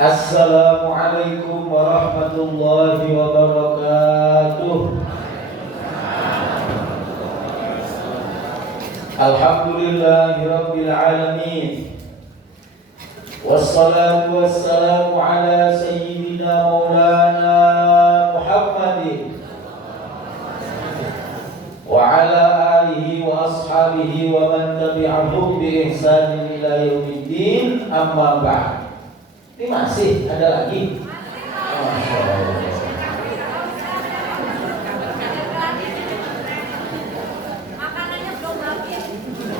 Assalamualaikum warahmatullahi wabarakatuh. Alhamdulillahi rabbil alamin. Wassalatu wassalamu ala sayyidina maulana Muhammadin wa ala alihi wa ashabihi wa man tabi'ahum bi ihsanin ila yaumiddin. Amma ba'd. Ini masih ada lagi. Masya Allah. Makanannya belum habis.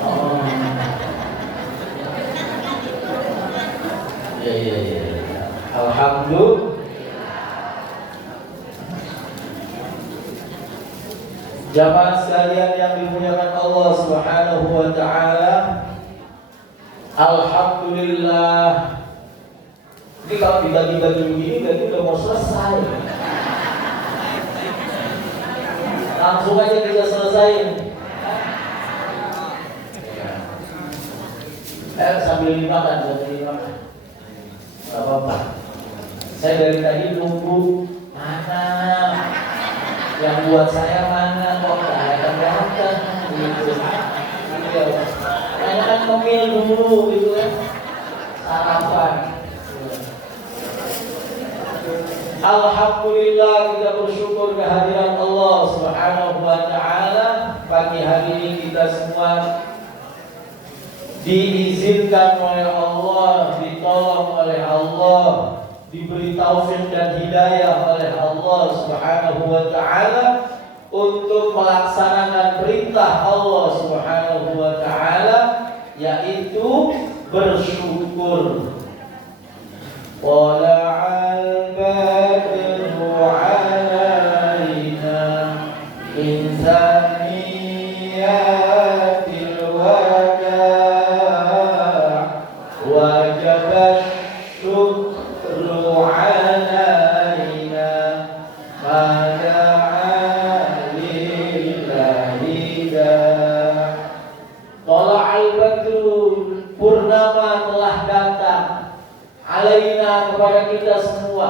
Oh. Ya. Alhamdulillah. Jamaah sekalian yang dimuliakan Allah Subhanahu wa taala. Alhamdulillah. Ini kalau dibagi-bagi begini berarti udah mau selesai. Langsung aja kita selesaiin. Sambil dimakan. Gak apa-apa. Saya dari tadi nunggu mana yang buat saya mana kok gak datang gitu. Kayaknya kan ngemil dulu gitu kan. Sarapan. Alhamdulillah, kita bersyukur kehadiran Allah Subhanahu wa taala. Pagi hari ini kita semua diizinkan oleh Allah, ditolong oleh Allah, diberi taufik dan hidayah oleh Allah Subhanahu wa taala untuk melaksanakan perintah Allah Subhanahu wa taala, yaitu bersyukur. Wala'al badru 'alaina min thaniyatil wada' wajaba syukru 'alaina mada'a lillahi da'. Tala'al badru, purnama telah datang, alaina, kepada kita semua.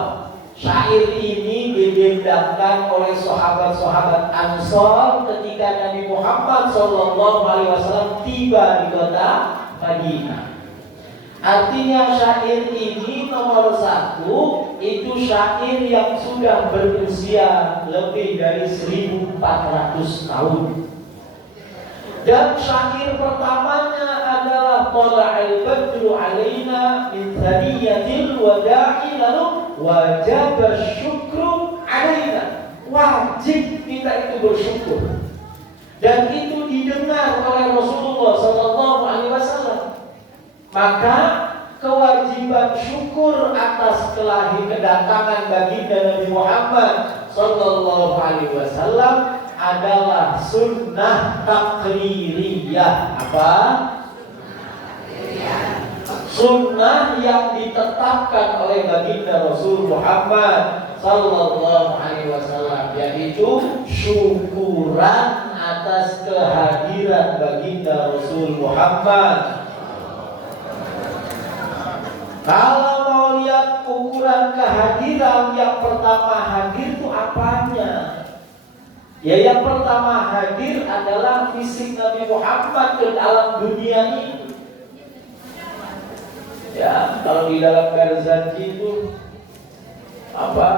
Syair ini didendangkan oleh sahabat-sahabat Ansor ketika Nabi Muhammad SAW tiba di kota Madinah. Artinya syair ini nomor satu, itu syair yang sudah berusia lebih dari 1400 tahun. Dan syair pertamanya adalah Tala'al badru 'alaina min thaniyatil wada'i, lalu wajaba syukru 'alaina, wajib kita itu bersyukur. Dan itu didengar oleh Rasulullah SAW. Maka kewajiban syukur atas kedatangan baginda Nabi Muhammad SAW adalah sunnah takririyah. Apa? Sunnah yang ditetapkan oleh baginda Rasul Muhammad sallallahu alaihi wasallam, yaitu syukuran atas kehadiran baginda Rasul Muhammad. Kalau mau lihat ukuran kehadiran, yang pertama hadir itu apanya? Ya, yang pertama hadir adalah fisik Nabi Muhammad ke dalam dunia ini. Ya, kalau di dalam Barzanji itu apa?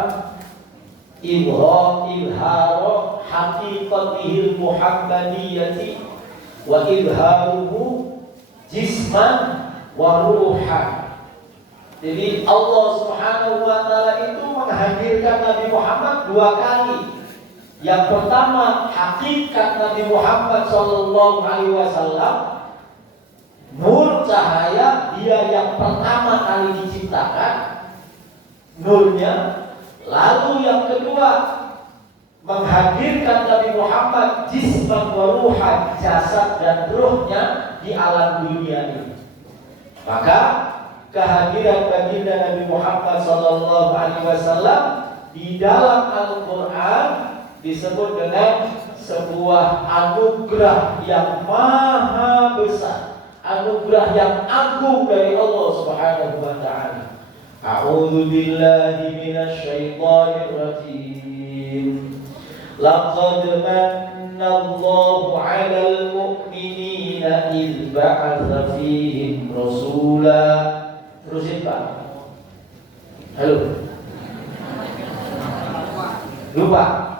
Ilharo haqiqatihil muhammadiyati wa ilharuhu jisman wa ruhan. Jadi Allah Subhanahu wa taala itu menghadirkan Nabi Muhammad dua kali. Yang pertama, hakikat Nabi Muhammad SAW, nur cahaya, dia yang pertama kali diciptakan, nurnya. Lalu yang kedua, menghadirkan Nabi Muhammad jisman wa ruhan, jasad dan ruhnya di alam dunia ini. Maka kehadiran baginda Nabi Muhammad SAW di dalam Al-Quran disebut dengan sebuah anugerah yang maha besar, anugerah yang agung dari Allah Subhanahu wa taala. A'udzu billahi minasy syaithanir rajim. Laqad manallahu 'alal mu'minina idz ba'atsa fihim rasula. Terusin Pak. Halo. Lupa.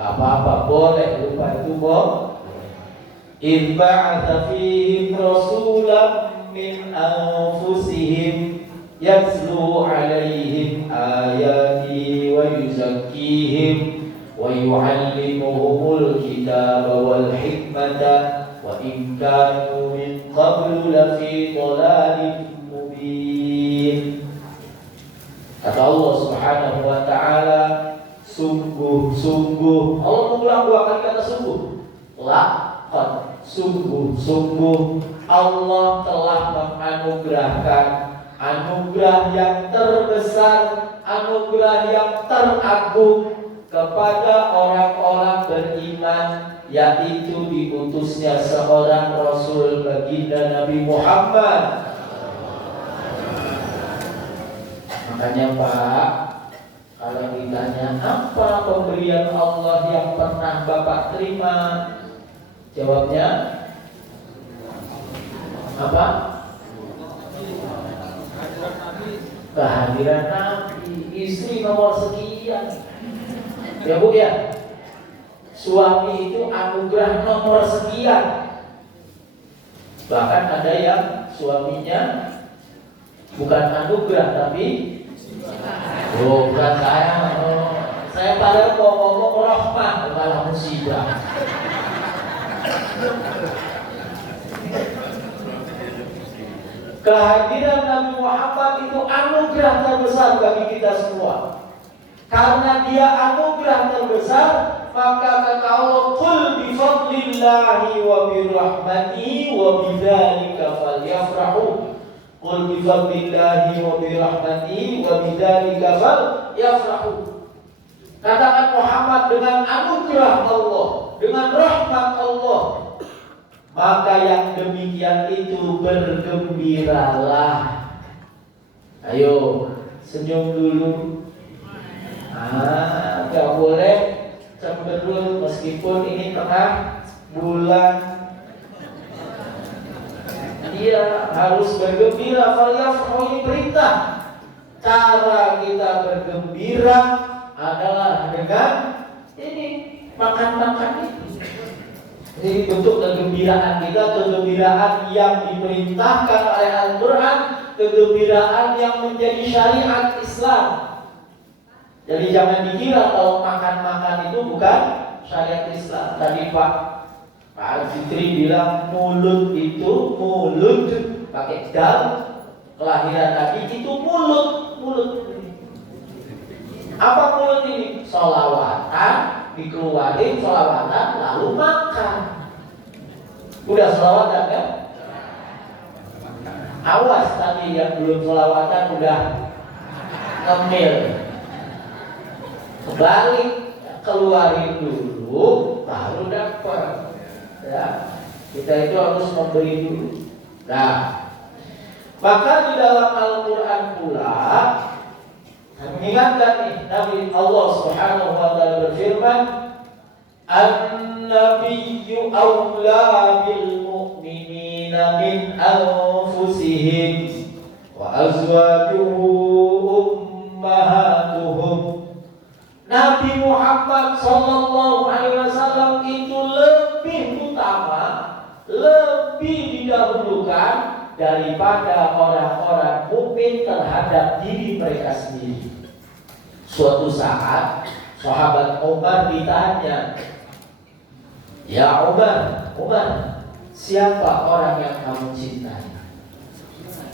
Apa-apa boleh lupa itu idz ba'atsa fihim rasulan min anfusihim yatlu 'alaihim ayati wa yuzakkihim wa yu'allimuhumul kitaba wal hikmata wa in kanu min qablu lafi dhalalin mubin. Kata Allah Subhanahu wa taala, sungguh Allah mengulang 2 kali kata sungguh. Laqad, sungguh Allah telah menganugerahkan anugerah yang terbesar, anugerah yang teragung kepada orang-orang beriman, yaitu diutusnya seorang Rasul baginda Nabi Muhammad. Makanya Pak, kalau ditanya apa pemberian Allah yang pernah Bapak terima, jawabnya apa? Kehadiran Nabi, istri nomor sekian. Ya Bu ya, suami itu anugerah nomor sekian. Bahkan ada yang suaminya bukan anugerah tapi bukan saya pada mau ngomong rahmah malah musibah. Kehadiran Nabi Muhammad itu anugerah terbesar bagi kita semua. Karena dia anugerah terbesar, maka kata Allah, "Qul bi fadlillahi wa bi rahmatihi wa bidzalika falyafrahu." Qul bi fadlillahi wa bi rahmatihi wa bidzalika falyafrahu. Katakan Muhammad, dengan anugerah Allah, dengan rahmat Allah, maka yang demikian itu bergembiralah. Ayo senyum dulu. Gak boleh cemberut meskipun ini tengah bulan. Dia harus bergembira. Falyafrahu, ini perintah. Cara kita bergembira adalah dengan ini, makan-makan itu. Ini bentuk kegembiraan kita, kegembiraan yang diperintahkan oleh Al-Quran, kegembiraan yang menjadi syariat Islam. Jadi jangan dikira kalau makan-makan itu bukan syariat Islam. Tadi Pak Al-Fitri bilang mulut itu, mulut pakai dal, kelahiran Nabi itu mulut. Apa mulut ini? Sholawatan, dikeluarin sholawatan lalu makan. Udah sholawatan kan? Awas tadi yang belum sholawatan udah ngemil. Kebalik, keluarin dulu baru dapat. Ya, kita itu harus memberi dulu. Nah, maka di dalam Al-Quran pula mengingatkan nih, Nabi Allah Subhanahu wa taala berfirman, "An-nabiyyu awla bil mu'minina min anfusihim wa azwajuhu ummahatuhum." Nabi Muhammad sallallahu alaihi wasallam itu lebih utama, lebih didahulukan daripada orang-orang mukmin terhadap diri mereka sendiri. Suatu saat sahabat Umar ditanya, "Ya Umar, siapa orang yang kamu cintai?"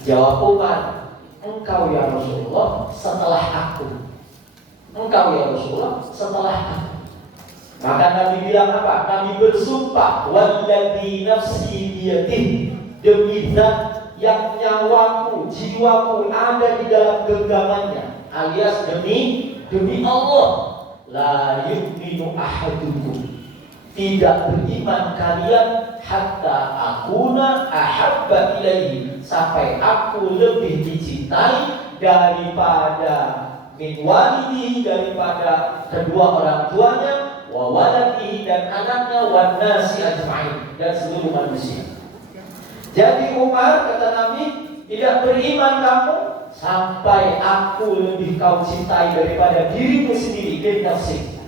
Jawab Umar, "Engkau ya Rasulullah setelah aku." Engkau ya Rasulullah setelah aku. Maka Nabi bilang apa? Nabi bersumpah, "Walladzi nafsi biyadihi," demi zat yang nyawaku, jiwaku ada di dalam genggamannya, alias demi Allah, la yu'minu ahadukum, tidak beriman kalian hatta akuna ahabba ilaihi, sampai aku lebih dicintai daripada min walidihi, daripada kedua orang tuanya, wa waladihi, dan anaknya, wan nasi ajma'in, dan seluruh manusia. Jadi Umar, kata Nabi, tidak beriman kamu sampai aku lebih kau cintai daripada dirimu sendiri, diri nafsi.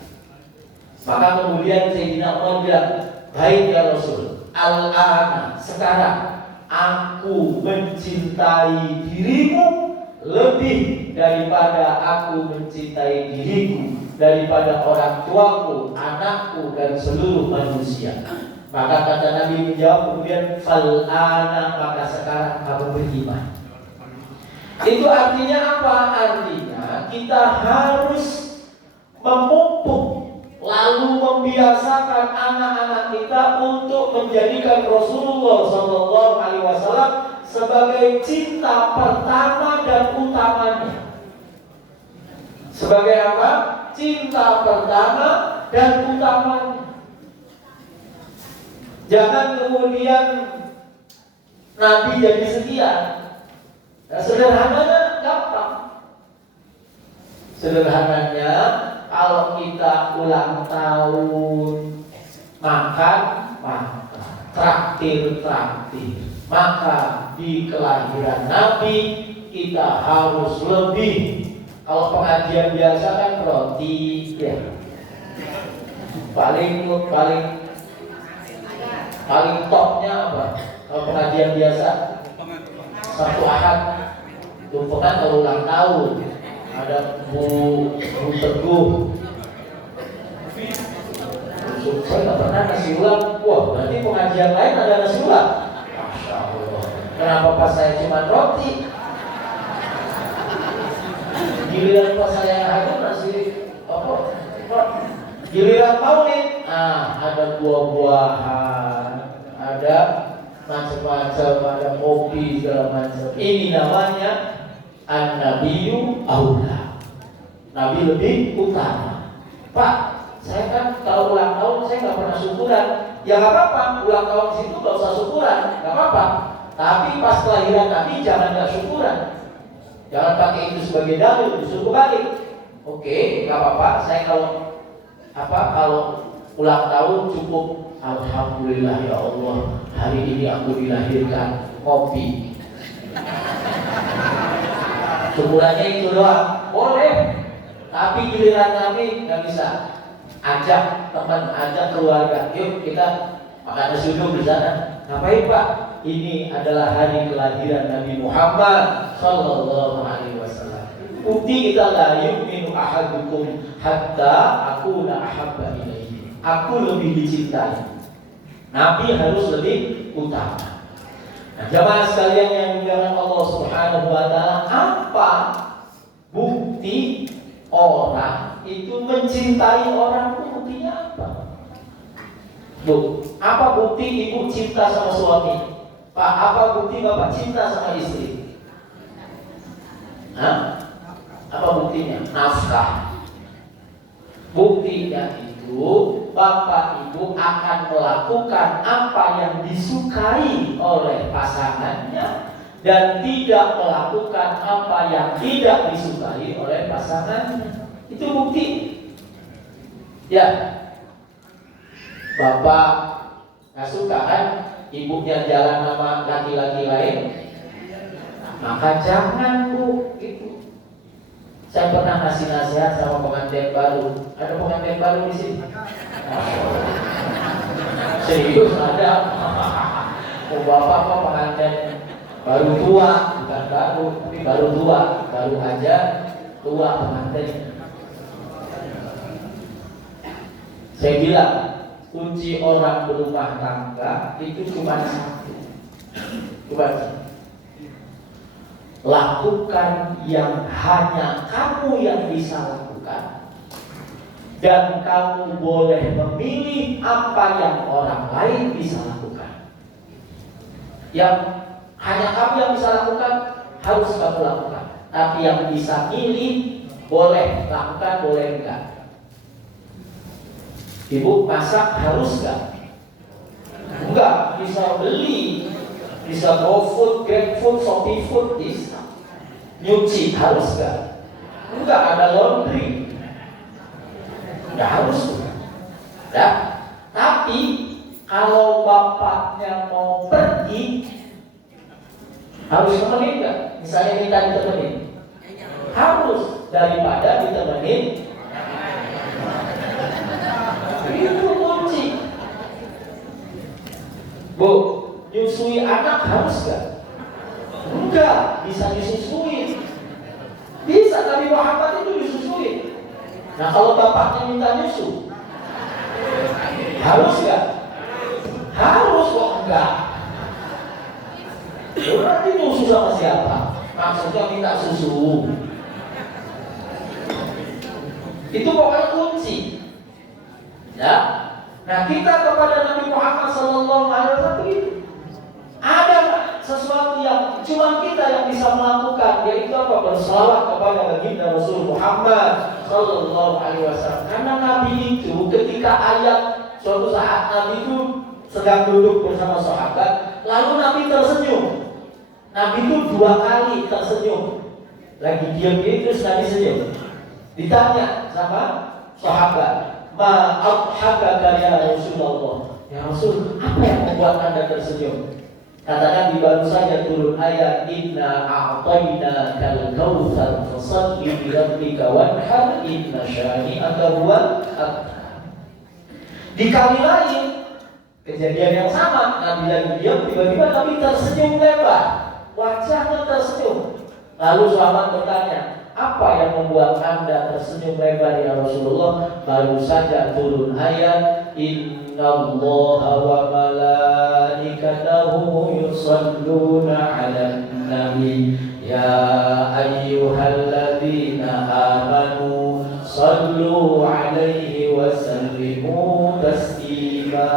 Maka kemudian Sayyidina Umar bilang, baik ya Rasul, al-ana, sekarang aku mencintai dirimu lebih daripada aku mencintai diriku, daripada orang tuaku, anakku, dan seluruh manusia. Maka kata Nabi menjawab kemudian, fal-ana, maka sekarang kamu beriman. Itu artinya apa? Artinya kita harus memupuk, lalu membiasakan anak-anak kita untuk menjadikan Rasulullah SAW sebagai cinta pertama dan utamanya. Sebagai apa? Cinta pertama dan utamanya. Jangan kemudian Nabi jadi sekian. Nah, sederhananya gampang. Sederhananya, kalau kita ulang tahun, makan, traktir, maka di kelahiran Nabi kita harus lebih. Kalau pengajian biasa kan roti, ya. Paling topnya apa? Kalau pengajian biasa Sabtu Ahad, tumpukan kalau ulang tahun. Ada Bu Teguh. Saya nggak pernah nasi ulang. Wah, berarti pengajian lain ada nasi ulang. Masya Allah. Kenapa pas saya cuma roti? Giliran pas saya ada nasi apa? Giliran maulid, ada buah-buahan, ada macam-macam, ada kopi segala macam. Ini namanya an-nabiyyu aula. Nabi lebih utama. Pak, saya kan kalau ulang tahun saya nggak pernah syukuran. Ya nggak apa-apa, ulang tahun situ nggak usah syukuran, nggak apa-apa. Tapi pas kelahiran Nabi jangan nggak syukuran. Jangan pakai itu sebagai dalil, disuruh balik. Oke, nggak apa-apa. Saya kalau ulang tahun cukup alhamdulillah ya Allah, hari ini aku dilahirkan, ngopi. Syukurannya itu doang, boleh. Tapi giliran Nabi nggak bisa. Ajak teman, ajak keluarga, yuk kita makan nasi uduk di sana. Ngapain Pak? Ini adalah hari kelahiran Nabi Muhammad Sallallahu Alaihi Wasallam. Bukti kita la yu'minu ahadukum hatta akuna ahabba ilaihi. Aku lebih dicintai. Nabi harus lebih utama. Nah, jamaah sekalian yang dimuliakan Allah Subhanahu wa taala, apa bukti orang itu mencintai orang? Buktinya apa? Bu, apa bukti ibu cinta sama suami? Pak, apa bukti bapak cinta sama istri? Hah? Apa buktinya? Nafkah. Buktinya itu bapak ibu akan melakukan apa yang disukai oleh pasangannya dan tidak melakukan apa yang tidak disukai oleh pasangannya. Itu bukti. Ya, bapak nggak suka kan ibunya jalan sama laki-laki lain, maka jangan Bu. Itu saya pernah kasih nasihat sama pengantin baru. Ada pengantin baru di sini? Serius ada? Oh bapak kok pengantin baru tua, bukan baru, tapi baru tua, baru aja tua pengantin. Saya bilang kunci orang berumah tangga itu cuma satu. Cuma satu. Lakukan yang hanya kamu yang bisa lakukan, dan kamu boleh memilih apa yang orang lain bisa lakukan. Yang hanya kamu yang bisa lakukan harus kamu lakukan, tapi yang bisa milih boleh lakukan, boleh enggak. Ibu masak harus nggak? Enggak, bisa beli, bisa GoFood, GrabFood, Shopee Food, bisa. Nyuci harus nggak? Enggak, ada laundry. Nggak harus. Ya. Tapi kalau bapaknya mau pergi, harus temenin nggak? Misalnya kita ditemenin, harus, daripada ditemenin. Itu kunci. Bu, nyusui anak harus nggak? Enggak, bisa disusui. Bisa, Nabi Muhammad itu disusui. Nah kalau bapaknya minta nyusu, harus nggak? Harus kok, enggak. Berarti nyusu sama siapa? Maksudnya minta susu. Itu pokoknya kunci. Ya. Nah kita kepada Nabi Muhammad SAW itu ada sesuatu yang cuma kita yang bisa melakukan, yaitu apa? Bersalawat kepada baginda Rasul Muhammad SAW. Karena Nabi itu ketika ayat suatu saat Nabi itu sedang duduk bersama sahabat, lalu Nabi tersenyum. Nabi itu 2 kali tersenyum. Lagi diam terus Nabi senyum. Ditanya sama sahabat, Ma abhaka ya Rasulullah. Ya Rasul, apa yang membuat Anda tersenyum? Kata Nabi, baru saja turun ayat Inna a'tayna kal kautsar fasalli li rabbika wanhar inna syani'aka huwal abtar. Di kali lain kejadian yang sama, Nabi lagi diam, tiba-tiba Nabi tersenyum lebar, wajahnya tersenyum. Lalu sahabat bertanya, apa yang membuat Anda tersenyum lebar ya Rasulullah? Baru saja turun ayat Innallaha wa malaikatahu yusalluna 'alan nabi ya ayyuhalladzina amanu sallu 'alaihi wa sallimu taslima.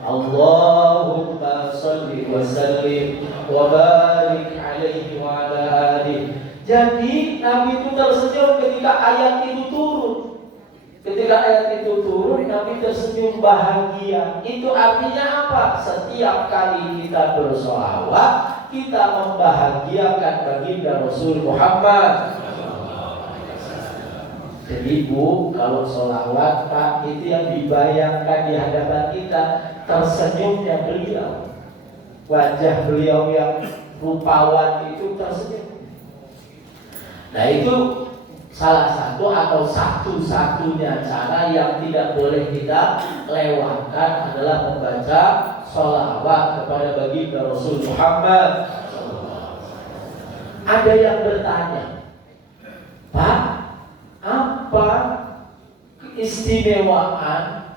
Allahumma salli wa sallim wa barik 'alaihi wa ala alihi. Jadi Nabi itu tersenyum ketika ayat itu turun. Ketika ayat itu turun, Nabi tersenyum bahagia. Itu artinya apa? Setiap kali kita bersolawat, kita membahagiakan baginda Rasul Muhammad. Jadi Bu, kalau solawat Pak, itu yang dibayangkan di hadapan kita tersenyumnya beliau. Wajah beliau yang rupawan itu tersenyum. Nah itu salah satu atau satu-satunya cara yang tidak boleh kita lewatkan adalah membaca sholawat kepada baginda Rasul Muhammad. Ada yang bertanya, Pak, apa keistimewaan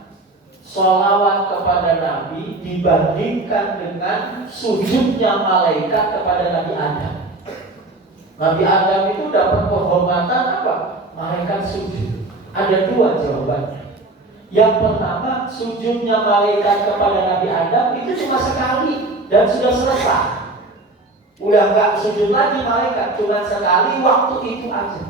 sholawat kepada Nabi dibandingkan dengan sujudnya malaikat kepada Nabi Adam? Nabi Adam itu dapat penghormatan apa? Malaikat sujud. Ada 2 jawabannya. Yang pertama, sujudnya malaikat kepada Nabi Adam itu cuma sekali dan sudah selesai. Udah nggak sujud lagi malaikat, cuma sekali, waktu itu aja.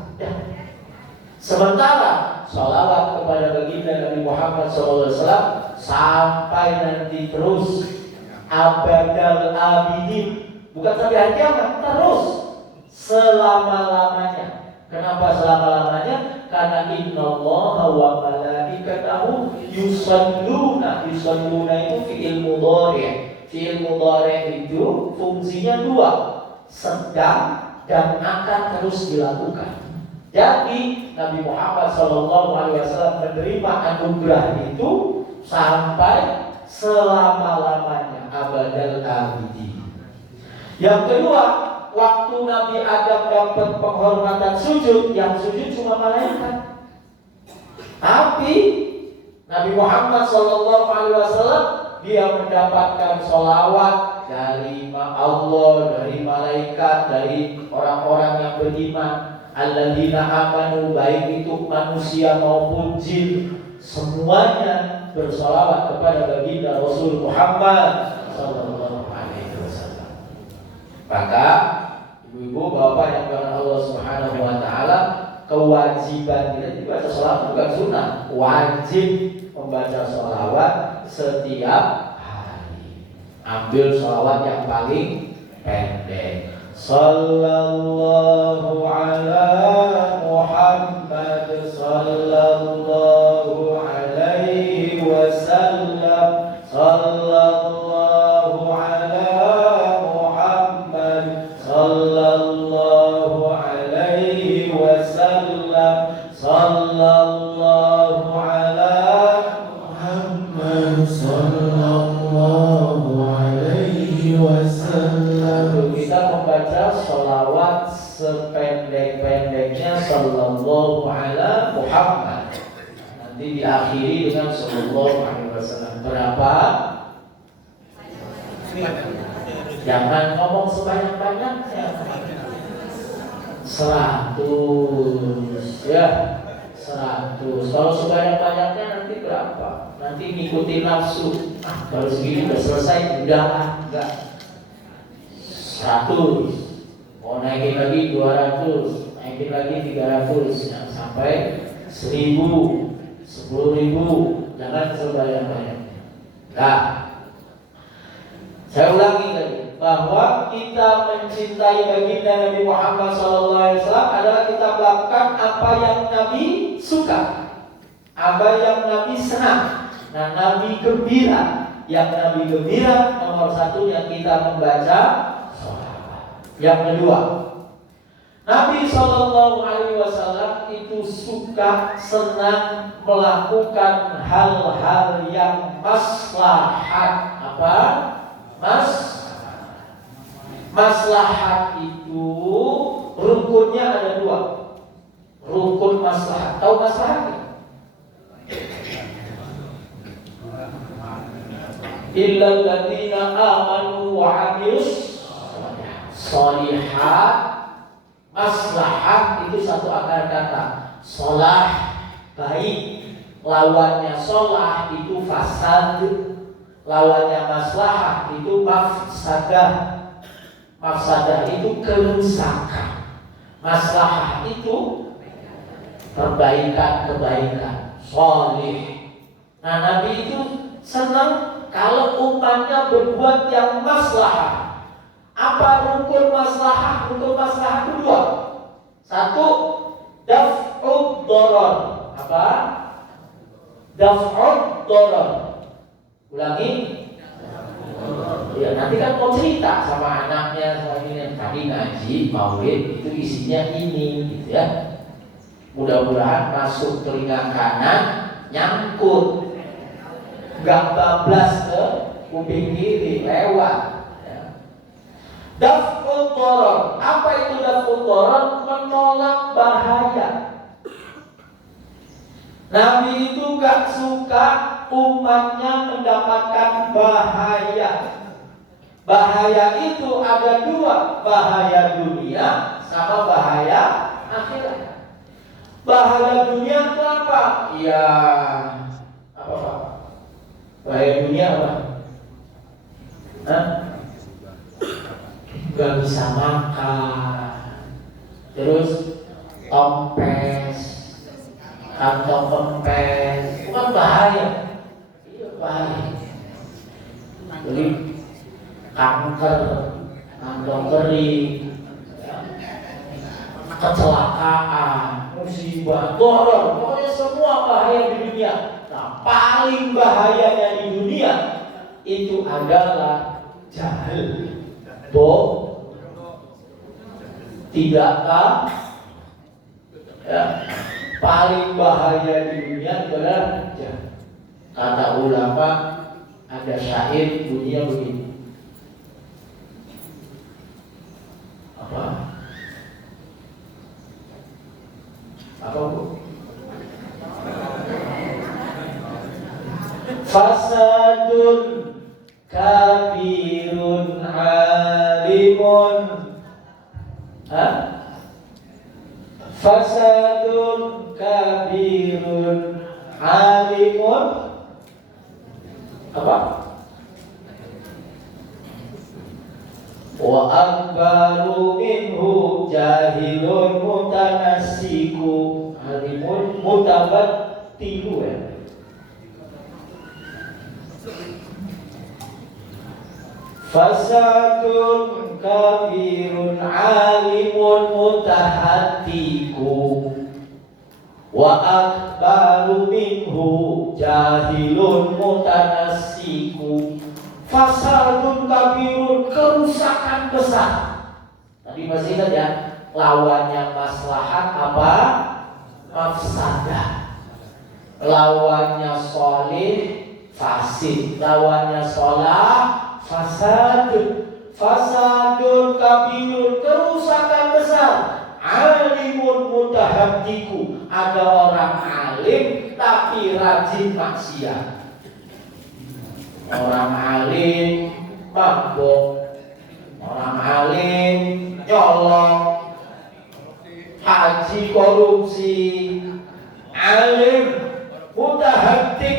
Sementara sholawat kepada baginda Nabi Muhammad SAW sampai nanti terus abadal abidin, bukan sampai hari kiamat, terus selama-lamanya. Kenapa selama-lamanya? Karena innallaha wa malaikatahu yusalluna. Yusalluna itu fi'il mudhari'. Fi'il mudhari' itu fungsinya 2, sedang dan akan terus dilakukan. Jadi Nabi Muhammad SAW menerima anugerah itu sampai selama-lamanya, abadal abidin. Yang kedua, waktu Nabi Adam dapat penghormatan sujud, yang sujud cuma malaikat. Tapi Nabi Muhammad SAW dia mendapatkan sholawat dari Allah, dari malaikat, dari orang-orang yang beriman. Alladzina amanu, baik itu manusia maupun jin, semuanya bersholawat kepada baginda Rasul Muhammad SAW. Maka ibu-ibu, bapak yang dimuliakan Allah Subhanahu wa taala, kewajiban kita dibaca sholawat bukan sunnah, wajib membaca sholawat setiap hari. Ambil sholawat yang paling pendek. Sallallahu ala Muhammad sallallahu alaihi wasallam. Sallallahu ala Muhammad sallallahu alaihi wasallam. Sallallahu ala Muhammad sallallahu alaihi wasallam. Kita membaca sholawat sependek-pendeknya sallallahu ala Muhammad. Nanti diakhiri dengan sallallahu alaihi wasallam. Berapa? Jangan ngomong sebanyak-banyaknya. 100 ya, 100. Kalau sebanyak-banyaknya nanti berapa? Nanti ngikutin nafsu. Kalau segini udah selesai, udah enggak. 100. Mau naikin lagi 200, naikin lagi 300, ya, sampai 1000, 10.000. Jangan sebanyak-banyaknya. Nah, saya ulangi lagi bahwa kita mencintai baginda Nabi Muhammad SAW adalah kita melakukan apa yang Nabi suka, apa yang Nabi senang. Nah, Nabi gembira. Yang Nabi gembira nomor satu yang kita membaca sholawat. Yang kedua, Nabi SAW itu suka, senang melakukan hal-hal yang maslahat. Apa? Maslahat itu rukunnya ada 2. Rukun maslahat. Tahu maslahat? Illal ladzina amanu wa 'amilus sholihat. Maslahat itu satu akar kata. Sholah, baik. Lawannya sholah itu fasad. Lawannya maslahat itu mafsadah. Mafsadah itu kerusakan. Maslahat itu kebaikan. Sholih. Nah, Nabi itu senang kalau umatnya berbuat yang maslahat. Apa rukun maslahat? Rukun maslahat itu 2. 1, daf'ud darar. Apa? Daf'ud darar. Ulangi. Ya, nanti kan mau cerita sama anaknya, sama ini. Tadi ngaji maulid itu isinya ini, gitu ya. Mudah-mudahan masuk telinga kanan nyangkut, nggak bablas ke kuping kiri, lewat. Daf'ul darar. Apa itu daf'ul darar? Menolak bahaya. Nabi itu gak suka umatnya mendapatkan bahaya. Bahaya itu ada 2, bahaya dunia sama bahaya akhirat. Bahaya dunia itu apa? Ya, apa Pak? Bahaya dunia apa? Hah? Gak bisa makan, terus tompes, kantong kempes, bukan bahaya. Iya bahaya. Jadi kanker, kantong kering, kecelakaan, musibah, dorong, pokoknya semua bahaya di dunia. Nah, paling bahayanya di dunia itu adalah jahil. Tidakkah ya, paling bahaya di dunia adalah ya, kata ulama ada syair bunyinya begini. Apa Bu? Fasadun kabirun alimun. Fasadun kabirun alimun. Apa? wa akbaru minhu jahilun mutanassiku. Alimun mutabattilu ya. Fasadun kabirun alimun mutahatiku wa akbaru minhu jahilun mutanassiku. Fasadun kabirun, kerusakan besar. Tadi masih ingat ya, lawannya maslahat apa? Mafsadah. Lawannya sholih fasid, lawannya sholah fasadun. Fasadun kabirun, kerusakan besar. Alimun mutahabdiku, ada orang alim tapi rajin maksiat. Orang alim mabuk, orang alim nyolong, haji korupsi, alim mutahabdik,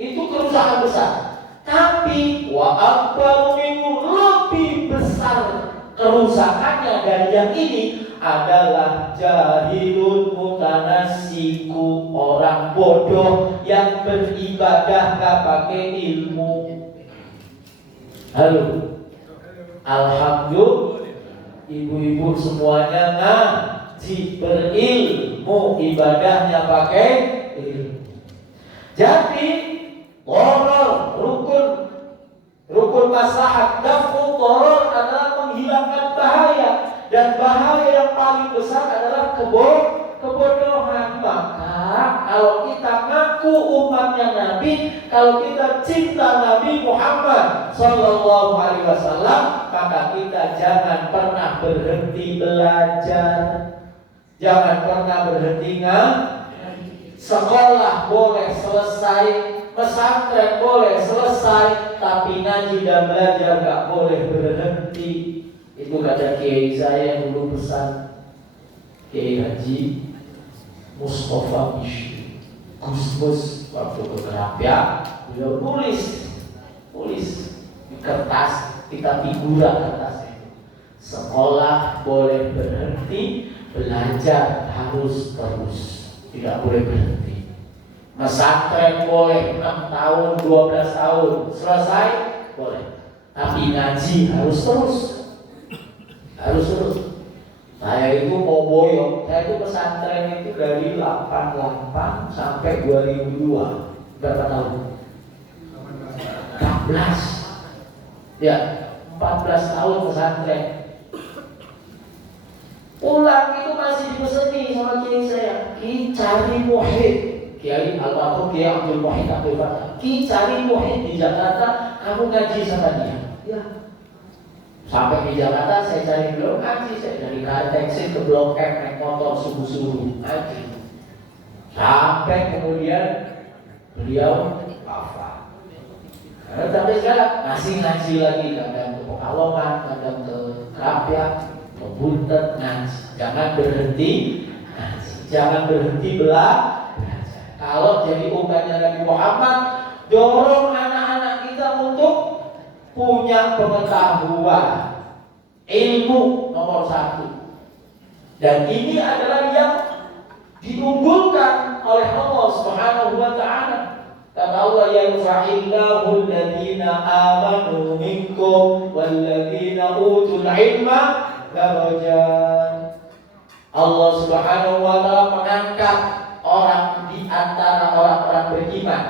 itu kerusakan besar. Tapi wa akbaru minhu, lebih besar kerusakannya dari yang ini adalah jahilun mutanassiku, orang bodoh yang beribadah gak pakai ilmu. Halo, alhamdulillah, ibu-ibu semuanya ngaji, berilmu, ibadahnya pakai ilmu. Jadi dharar, rukun maslahat, daf'u dharar adalah menghilangkan bahaya, dan bahaya yang paling besar adalah kebodohan. Maka kalau kita ngaku umatnya Nabi, kalau kita cinta Nabi Muhammad Sallallahu Alaihi Wasallam, maka kita jangan pernah berhenti belajar, jangan pernah berhenti sekolah boleh selesai, pesantren boleh selesai, tapi ngaji dan belajar gak boleh berhenti. Itu kata kiai saya yang dulu pesan, Kiai Haji Mustafa Bishri Gusmus, waktu ke Kerapia, beliau tulis di kertas, kita figura kertasnya, sekolah boleh berhenti, belajar harus terus, tidak boleh berhenti. Pesantren boleh 6 tahun, 12 tahun selesai, boleh, tapi ngaji harus terus. Saya itu mau boyong, saya itu pesantren itu dari 88 sampai 2002. Berapa tahun? 14. Ya, 14 tahun pesantren. Pulang itu masih dipeseni sama kiai saya, Ki cari muhid. Kiai almarhum Kiai Abdul Muhid Abdul Fatah, Ki cari muhid di Jakarta, kamu ngaji sama dia. Ya. Sampai di Jakarta saya cari beliau ngaji, saya dari Karteksin ke Blok M naik motor subuh-subuh ngaji. Sampai kemudian beliau wafat. Karena sampai sekarang masih ngaji lagi, kadang ke Pekalongan, kadang ke Kerapia, ke Buntet ngaji. Jangan berhenti ngaji, jangan berhenti belajar. Kalau jadi umatnya Nabi Muhammad, dorong anak-anak kita untuk punya pengetahuan, ilmu nomor 1. Dan ini adalah yang diunggulkan oleh Allah Subhanahu wa Ta'ala. Kata Allah, yarfa'illahu alladhina amanu minkum walladhina utul ilma darajat. Allah Subhanahu wa Ta'ala mengangkat orang di antara orang-orang beriman.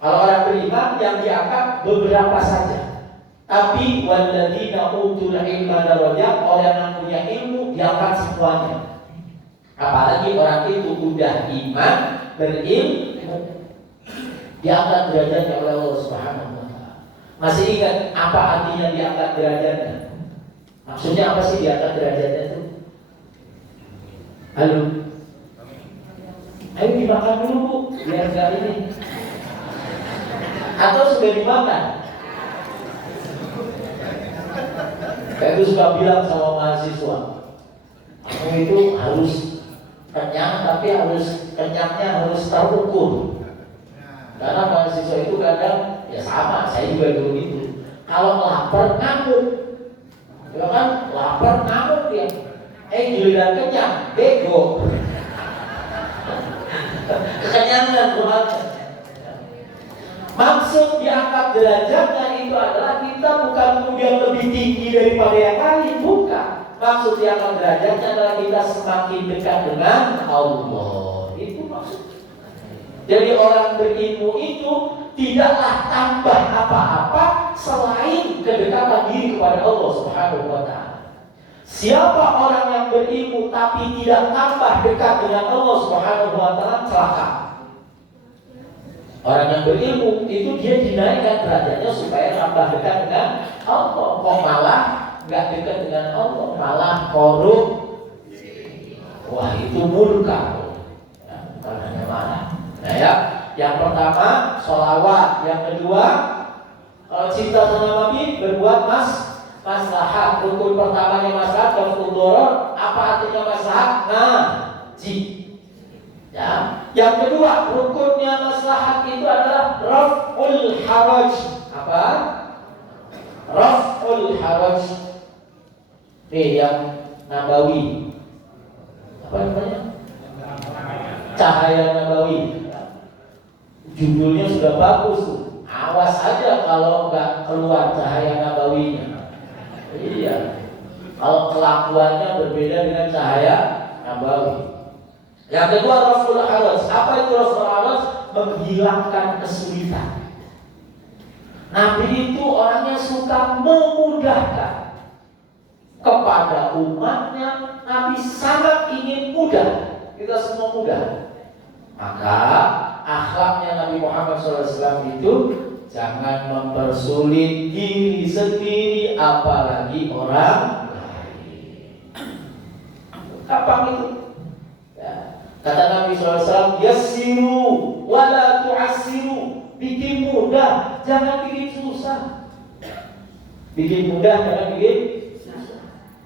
Kalau orang beriman yang diangkat beberapa saja. Tapi walladzina utul ilma darajat, orang yang punya ilmu diangkat semuanya. Apalagi orang itu udah iman, berilmu, diangkat derajatnya oleh Allah Subhanahu wa Ta'ala. Masih ingat apa artinya diangkat derajatnya? Maksudnya apa sih diangkat derajatnya itu? Halo? Ayo dimakan dulu Bu, biar gak ini. Atau sudah dimakan? Saya itu suka bilang sama mahasiswa, kamu itu harus kenyang, tapi kenyangnya harus terukur. Karena mahasiswa itu kadang ya sama, saya juga dulu gitu. Kalau lapar ngamuk, Ya kan, lapar ngamuk dia. Giliran kenyang, bego. Kekenyangan Tuhannya. Maksud diangkat derajatnya itu adalah kita bukan kemudian lebih tinggi daripada yang lain, bukan. Maksud diangkat derajatnya adalah kita semakin dekat dengan Allah. Itu maksudnya. Jadi orang berilmu itu tidaklah tambah apa-apa selain kedekatan diri kepada Allah Subhanahu wa Ta'ala. Siapa orang yang berilmu tapi tidak tambah dekat dengan Allah Subhanahu wa Ta'ala, celaka. Orang yang berilmu itu dia dinaikkan derajatnya supaya tambah dekat dengan Allah. Kok malah nggak dekat dengan Allah, malah korup. Wah, itu murka. Ya, bukan hanya marah. Nah ya, yang pertama sholawat, yang kedua kalau cinta sama Nabi berbuat maslahat. Rukun pertamanya maslahat, rukun doror. Apa artinya maslahat? Ngaji. Ya. Yang kedua rukunnya maslahat itu adalah raf'ul haraj. Apa? Raf'ul haraj. Yang Nabawi. Apa namanya? Cahaya Nabawi. Judulnya sudah bagus tuh. Awas aja kalau nggak keluar cahaya nabawinya. Iya. Kalau kelakuannya berbeda dengan cahaya nabawi. Yang kedua raful haraj. Apa itu raful haraj? Menghilangkan kesulitan. Nabi itu orangnya suka memudahkan kepada umatnya. Nabi sangat ingin mudah. Kita semua mudah. Maka akhlaknya Nabi Muhammad SAW itu jangan mempersulit diri sendiri, apalagi orang lain. Gampang itu. Ya. Kata Nabi SAW, yassiru wala tu'assiru. Bikin mudah, jangan bikin susah. Bikin mudah, jangan bikin susah.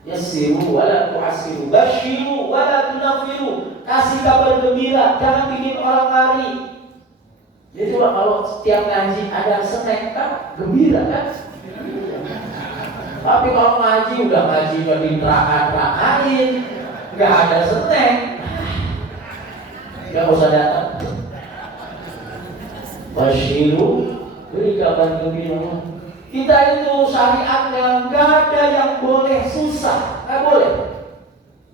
Yassiru wala tu'assiru, basyiru wala tunafiru. Kasih kabar gembira, jangan bikin orang lari. Jadi kalau setiap ngaji ada snack kan gembira kan? Tapi kalau ngaji udah ngaji jadi neraka-nerakain, nggak ada snack, nggak usah datang. Basyiru, beri kabar gembira. Kita itu syariatnya nggak ada yang boleh susah, nggak boleh.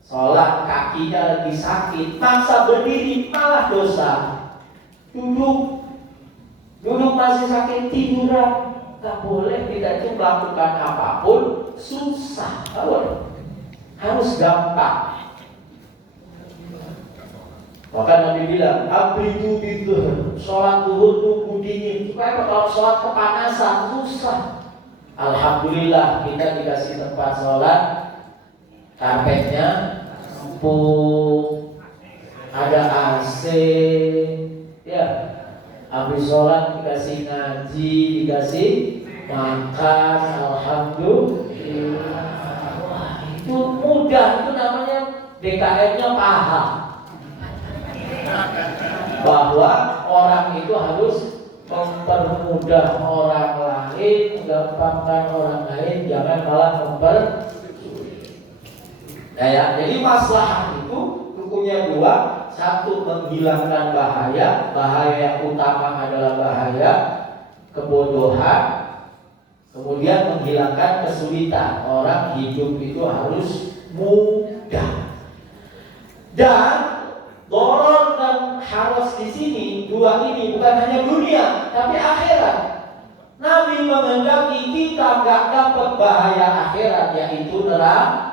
Sholat kakinya lagi sakit, maksa berdiri malah dosa. Duduk masih sakit, tiduran. Tak boleh, kita itu melakukan apapun susah. Tak boleh. Harus gampang. Maka Nabi bilang, abridu biduh, sholat duhur tunggu dingin. Supaya kalau sholat kepanasan susah. Alhamdulillah kita dikasih tempat sholat, karpetnya empuk, ada AC, ya. Habis sholat dikasih ngaji, dikasih makan, alhamdulillah. Wah, itu mudah, itu namanya DKM-nya paham bahwa orang itu harus mempermudah orang lain, menggampangkan orang lain, jangan malah Nah ya, jadi maslahat itu rukunnya dua. Satu, menghilangkan bahaya. Bahaya yang utama adalah bahaya kebodohan. Kemudian menghilangkan kesulitan. Orang hidup itu harus mudah. Dan doror dan harus di sini, dua ini bukan hanya dunia, tapi akhirat. Nabi menghendaki kita nggak dapat bahaya akhirat, yaitu neraka.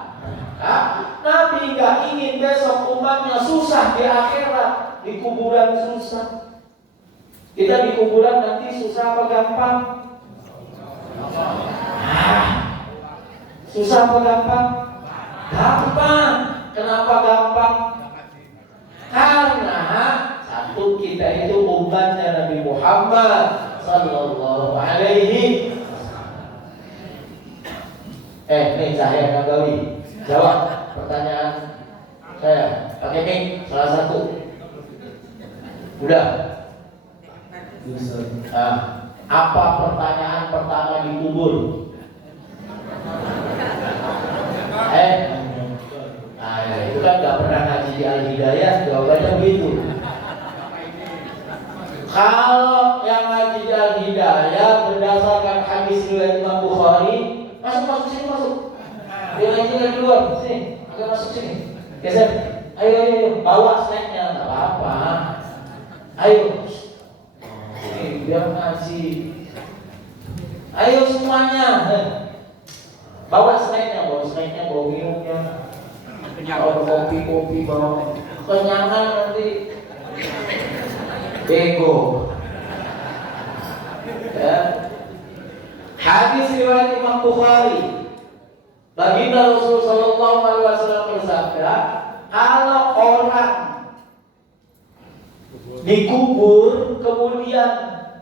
Nabi nggak ingin besok umatnya susah di akhirat, di kuburan susah. Kita di kuburan nanti susah apa gampang? Susah apa gampang? Gampang. Kenapa gampang? Karena satu, kita itu umatnya Nabi Muhammad Sallallahu Alaihi. Nih Cahaya Nabawi, jawab pertanyaan saya. Pakai mic salah satu. Udah. Nah, apa pertanyaan pertama di kubur? baca begitu. Kalau yang ngaji Al-Hidayah berdasarkan hadis riwayat Imam Bukhari, masuk sini masuk. Dia ngaji dari luar sini, agak masuk sini. Geser. Ayo, bawa snacknya, nggak apa-apa. Ayo, biar ngaji. Ayo semuanya, bawa snacknya, bawa minumnya, bawa kopi, bawa kenyangan nanti. Bego. Ya. Hadis riwayat Imam Bukhari. Baginda Rasulullah Shallallahu Alaihi Wasallam bersabda, kalau orang dikubur kemudian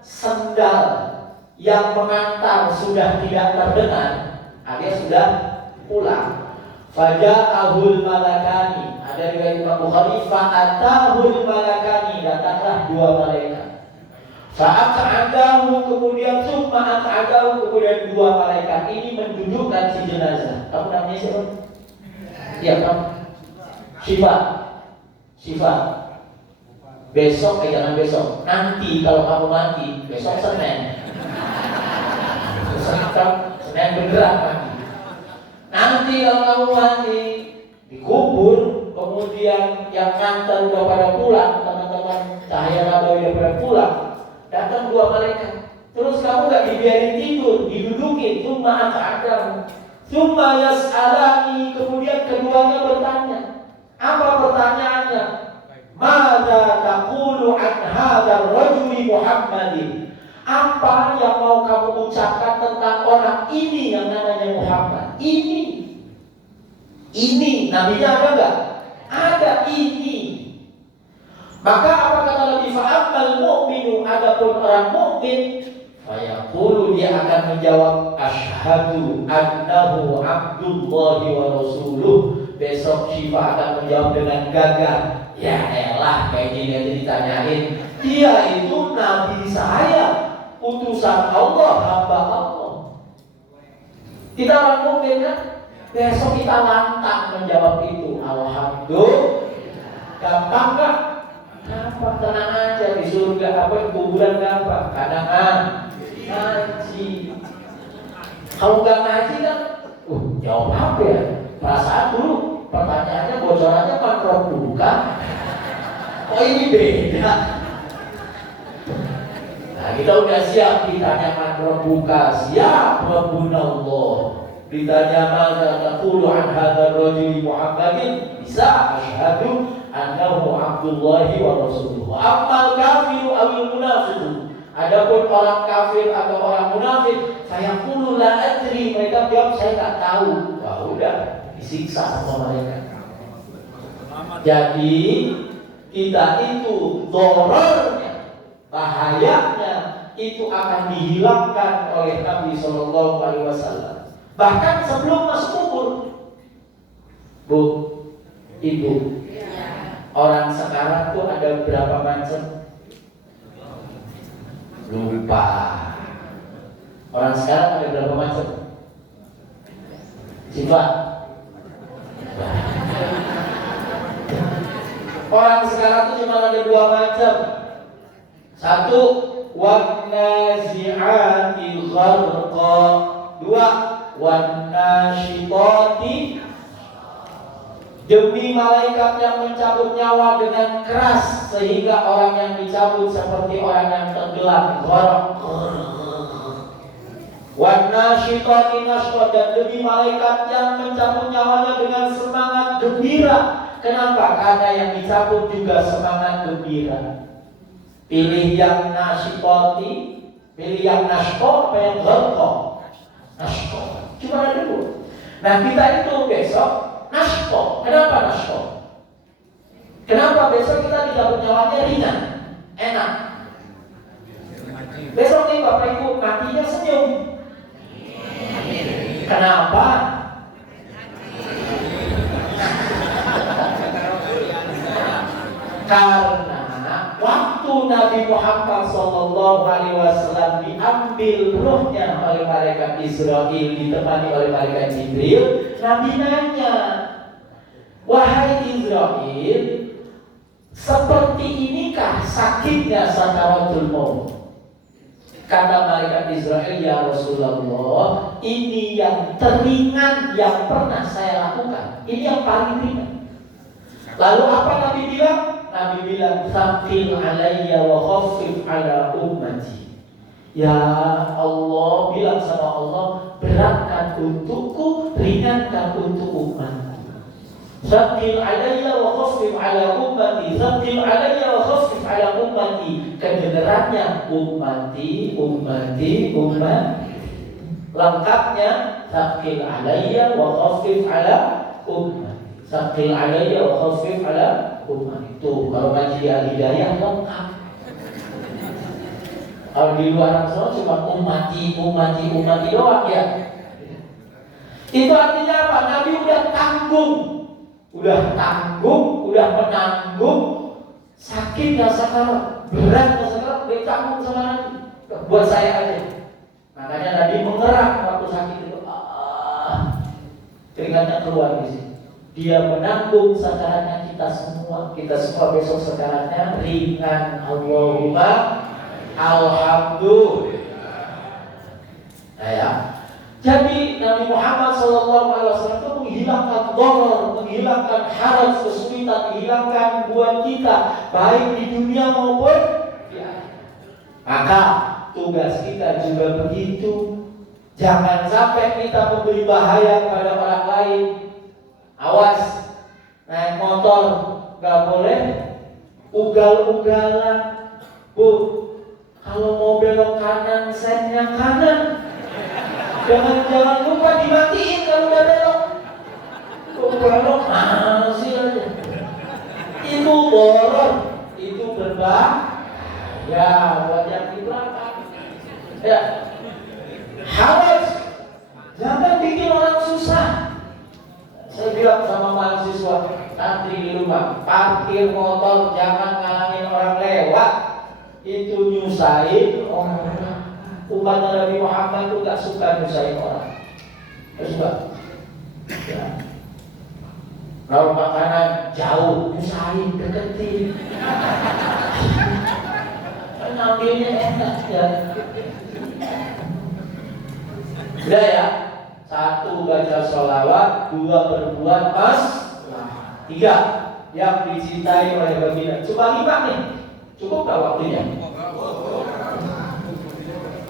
sendal yang mengantar sudah tidak terdengar, dia sudah pulang. Faja'ahul malakani. Ada riwayat Imam Bukhari, fa'atahul malakani, datanglah dua malaikat. Fa'aq'adahu, kemudian summa aq'adahu, kemudian dua malaikat ini mendudukkan si jenazah. Kamu namanya siapa? Iya, kamu. Syifa. Besok, jangan besok. Nanti kalau kamu mati, besok Senin. Senin bergerak mati. Nanti kalau kamu mati dikubur, kemudian yang ngantar udah pada pulang, teman-teman cahaya nabawi udah pada pulang, datang dua malaikat. Terus kamu gak dibiarin tidur, didudukin, summa yas'alani, kemudian keduanya bertanya. Apa pertanyaannya? Mada taqulu an hadzal rajuli Muhammadin? Apa yang mau kamu ucapkan tentang orang ini yang namanya Muhammad? Ini nabinya ada enggak? Ada ini. Maka apa kata Nabi? Fa'amal mu'minu, adapun orang mukmin, fayaqulu, dia akan menjawab asyhadu annahu abdullahi wa rasuluh. Besok Syifa akan menjawab dengan gagah, ya elah, kayak gini aja ditanyain, dia itu nabi saya, utusan Allah, hamba Allah. Kita orang mukmin kan? Besok kita lantang menjawab itu. Alhamdulillah. Gampang gak? Gampang, tenang aja. Di surga apa, di kuburan gampang. Kadang ngaji. Kalau gak ngaji kan, jawab apa ya? Perasaan dulu pertanyaannya, bocorannya makro buka. Oh ini beda. Nah kita udah siap ditanya makro buka, siap Rabbunallah. Ditanya maka taqulu an hadzal rajuli Muhammadin, bisa asyhadu annahu abdullahi wa rasuluhu. Ammal kafiru awil munafiqu, adapun orang kafir atau orang munafik, saya qulu la adri, mereka jawab saya tak tahu. Wah udah disiksa sama mereka. Jadi kita itu dorornya, bahayanya itu akan dihilangkan oleh Nabi Shallallahu Alaihi Wasallam. Bahkan sebelum masuk kubur, Bu, Ibu, orang sekarang tuh ada berapa macam? Lupa. Orang sekarang ada berapa macam? Sifat. Orang sekarang tuh cuma ada dua macam. Satu, wan-nazi'ati gharqa. Dua, wan-nasyitati, demi malaikat yang mencabut nyawa dengan keras sehingga orang yang dicabut seperti orang yang tenggelam. Wan-nasyitati nashqa, dan demi malaikat yang mencabut nyawanya dengan semangat gembira. Kenapa? Karena yang dicabut juga semangat gembira. Pilih yang nasyitati, pilih yang nashqa apa yang gharqa? Nashqa. Cuma ada dua. Nah kita itu besok nashqa. Kenapa nashqa? Kenapa besok kita dicabut nyawanya ringan, enak? Besok nih Bapak Ibu matinya senyum. Kenapa? Karena waktu Nabi Muhammad SAW diambil ruhnya oleh malaikat Israel, ditemani oleh malaikat Jibril, Nabi nanya, wahai Israel, Seperti inikah sakitnya sakaratul maut? Kata malaikat Israel, ya Rasulullah, ini yang teringan yang pernah saya lakukan. Ini yang paling ringan. Lalu apa Nabi bilang? Nabi bilang, "Thaqil alayya wa khaffif ala ummati." Ya Allah, bilang sama Allah, beratkan untukku, ringankan untuk umatku. Thaqil alayya wa khaffif ala ummati. Thaqil alayya wa khaffif ala ummati. Kedengarannya ummati. Lengkapnya thaqil alayya wa khaffif ala ummati. Thaqil alayya wa khaffif ala ummati. Tuh, kalau ngaji Al-Hidayah lengkap. Kalau di luar sana cuma ummati doang ya. Itu artinya apa? Nabi udah tanggung, udah menanggung sakitnya sakarat, beratnya sakarat, dia tanggung sama Nabi. Buat saya aja. Makanya Nabi mengerang waktu sakit itu, keringatnya keluar di sini. Dia menanggung sakaratnya kita semua besok sakaratnya ringan. Allahumma alhamdulillah. Nah ya. Jadi Nabi Muhammad SAW itu menghilangkan dharar, menghilangkan haraj, kesulitan, menghilangkan buat kita baik di dunia maupun di akhirat. Maka tugas kita juga begitu. Jangan sampai kita memberi bahaya kepada orang lain. Awas, naik motor gak boleh ugal-ugalan. Bu, kalau mau belok kanan, sennya kanan. Jangan lupa dimatiin kalau udah belok. Belok masih aja. Itu borong, itu berbahaya buat yang di belakang. Ya, harus jangan bikin orang susah. Saya bilang sama mahasiswa santri di rumah, parkir motor jangan ngalangin orang lewat. Itu nyusahin orang. Umat Nabi Muhammad itu gak suka nyusahin orang. Gak suka. Ya. Kalau makanan jauh, nyusahin, deketin. Ngambilnya enak ya. Udah ya. 1 baca sholawat, 2 berbuat maslahah, 3 yang dicintai oleh baginda. Cuma 5 nih. Cukup gak waktunya?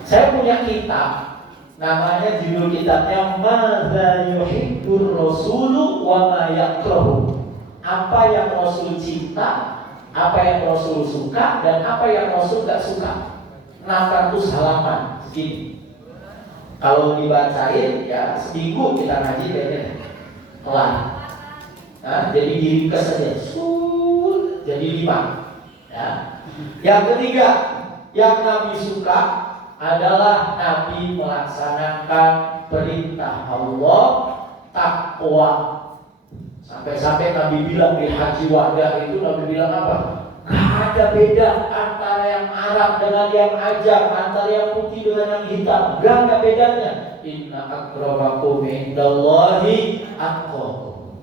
Saya punya kitab, namanya judul kitabnya Madza yuhibbur Rasulu wa ma yakrahu. Apa yang Rasul cinta, apa yang Rasul suka, dan apa yang Rasul gak suka. 600 halaman segini. Kalau dibacain ya seminggu kita ngaji kayaknya kelar. Nah, jadi diringkas saja, jadi 5. Ya. Yang ketiga, yang Nabi suka adalah Nabi melaksanakan perintah Allah, takwa. Sampai-sampai Nabi bilang di Haji Wada itu, Nabi bilang apa? Gak ada beda antara yang Arab dengan yang Ajam, antara yang putih dengan yang hitam. Gak ada bedanya. Inna akramakum indallahi atqakum.